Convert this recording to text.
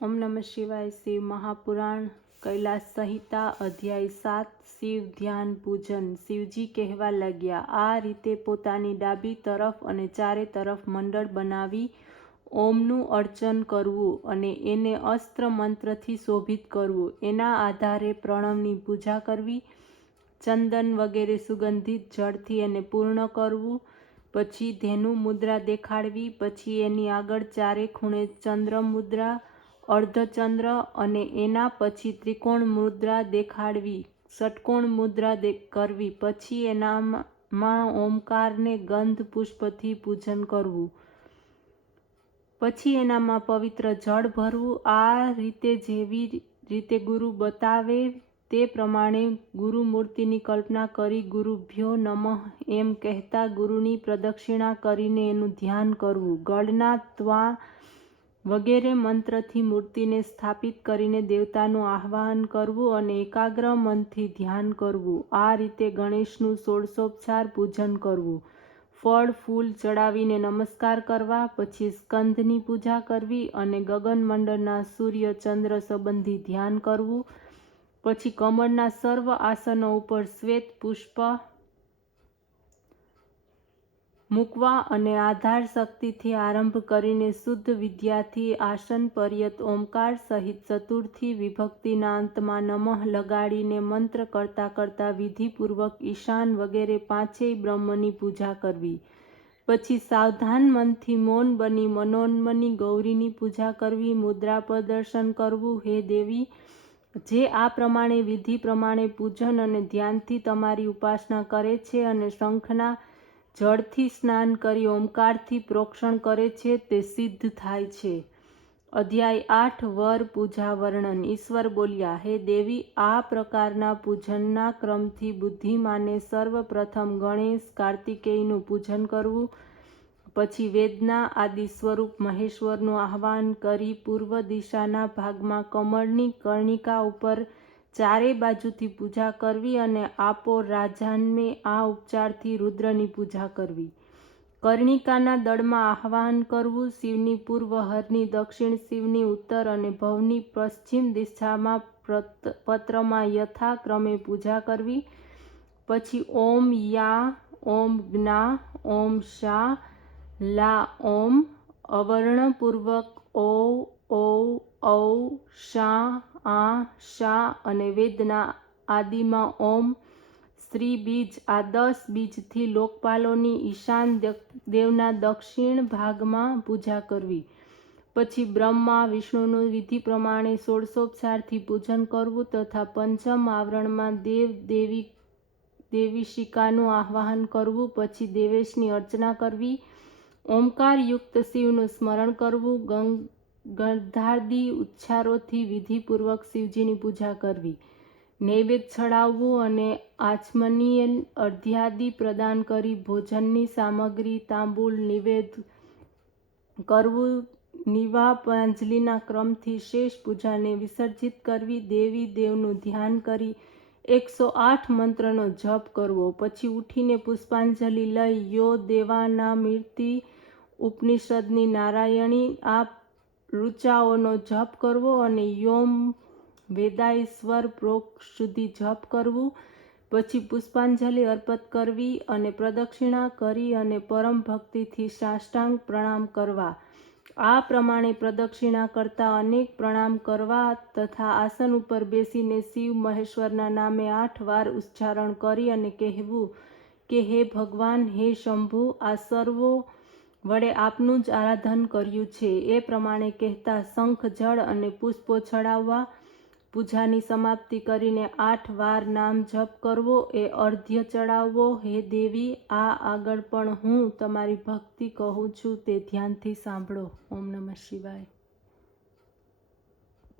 ओम नमः शिवाय। शिव महापुराण कैलाश संहिता अध्याय 7 शिव ध्यान पूजन। शिवजी कहेवा लग्या, आ रीते पोतानी डाबी तरफ अने चारे तरफ मंडळ बनावी ओमનું अर्चन करवू अने एने अस्त्र मंत्रथी शोभित करवू। एना आधारे प्रणवनी पूजा करवी। चंदन वगैरे सुगंधित जळथी एने पूर्ण करवू। पछी धेनु मुद्रा देखाड़वी। पछी एनी आगळ चारे खूणे चंद्र मुद्रा, अर्धचंद्र अने एना पछी त्रिकोण मुद्रा देखाड़वी। षटकोण मुद्रा करवी। पछी एनामां ओमकारने गंध पुष्पथी पूजन करवू। पछी एनामां पवित्र जळ भरवू। आ रीते जेवी रीते गुरु बतावे ते प्रमाणे गुरु मूर्तिनी कल्पना करी गुरुभ्यो नमः एम कहेता गुरुनी प्रदक्षिणा करीने एनुं ध्यान करवू। गळना त्वा वगैरे मंत्रथी मूर्तिने स्थापित करीने देवतानुं आह्वान करवू अने एकाग्र मनथी ध्यान करवू। आ रीते गणेशनुं 16 पूजन करवू। फळ फूल चढ़ावीने नमस्कार करवा। पछी स्कंदनी पूजा करवी अने गगनमंडळना सूर्य चंद्र संबंधी ध्यान करवू। पछी कमळना सर्व आसनो उपर श्वेत पुष्प मूकवा अने आधार शक्तिथी आरंभ करीने शुद्ध विद्याथी आसन पर्यत ओमकार सहित चतुर्थी विभक्तिना अंतमां नमः लगाड़ीने मंत्र करता करता विधिपूर्वक ईशान वगैरे पांचेय ब्रह्मनी पूजा करवी। पछी सावधान मनथी मौन बनी मनोन्मनी गौरीनी पूजा करवी। मुद्रा प्रदर्शन करवू। हे देवी, जे आ प्रमाणे विधि प्रमाणे पूजन अने ध्यानथी तमारी उपासना करे छे अने शंखना जळथी स्नान करी ओमकारथी प्रोक्षण करे छे ते सिद्ध थाय छे। अध्याय 8 वर पूजा वर्णन। ईश्वर बोल्या, हे देवी, आ प्रकारना पूजनना क्रमथी बुद्धिमाने सर्वप्रथम गणेश कार्तिकेयनुं पूजन करवू। पछी वेदना आदि स्वरूप महेश्वरनुं आह्वान करी पूर्व दिशाना भागमां कमळनी कर्णिका उपर चारे बाजुथी पूजा करवी अने आपो राजान्मे आ उपचारथी रुद्रनी पूजा करवी। कर्णिकाना दळमां आह्वान करवू। शिवनी पूर्व, हરની दक्षिण, शिवनी उत्तर अने भवनी पश्चिम दिशामां पत्रमा यथा क्रमे पूजा करवी। पछी ओम या, ओम ज्ञा, ओम शा, ला, ओम अवर्णपूर्वक औ, औ, औ, शा, आ, शा अने वेदना आदिमां ओम श्री बीज आ 10 बीजथी लोकपालोनी ईशान देवना दक्षिण भागमां पूजा करवी। पछी ब्रह्मा विष्णुनुं विधि प्रमाणे 16 पूजन करवू तथा पंचम आवरणमां देव देवीशिकानुं आह्वान करवू। पछी देवेशनी अर्चना करवी। ओमकार युक्त शिवनुं स्मरण करवू। गंधादि उच्चारोथी विधिपूर्वक शिवजीनी पूजा करवी। नैवेद्य चढ़ाववू अने आचमनीय अर्घ्यादि प्रदान करी भोजननी सामग्री तांबूल निवेद करवू। निवापांजलिना क्रमथी शेष पूजाने विसर्जित करवी। देवी देवनुं ध्यान करी 108 मंत्रनो जप करवो। पछी उठीने पुष्पांजलि लई यो देवानामिति उपनिषदनी नारायणी आ ऋचाओनो जप करवो अने योम वेदाईश्वर प्रोक्त सुधी जप करवू। पछी पुष्पांजलि अर्पित करवी अने प्रदक्षिणा करी अने परम भक्तिथी साष्टांग प्रणाम करवा। आ प्रमाणे प्रदक्षिणा करता अनेक प्रणाम करवा तथा आसन उपर बेसीने शिव महेश्वरना नामे 8 वार उच्चारण करी अने कहेवू के हे भगवान, हे शंभु, आ सर्वो वडे आपनुं ज आराधन कर्युं छे। ए प्रमाणे कहेता शंख जळ अने पुष्पो चढ़ाववा। पूजानी समाप्ति करीने 8 वार नाम जप करवो ए अर्घ्य चढ़ाववो। हे देवी, आ आगळ पण हूँ तमारी भक्ति कहूँ छूं ते ध्यानथी सांभळो। ओम नमः शिवाय।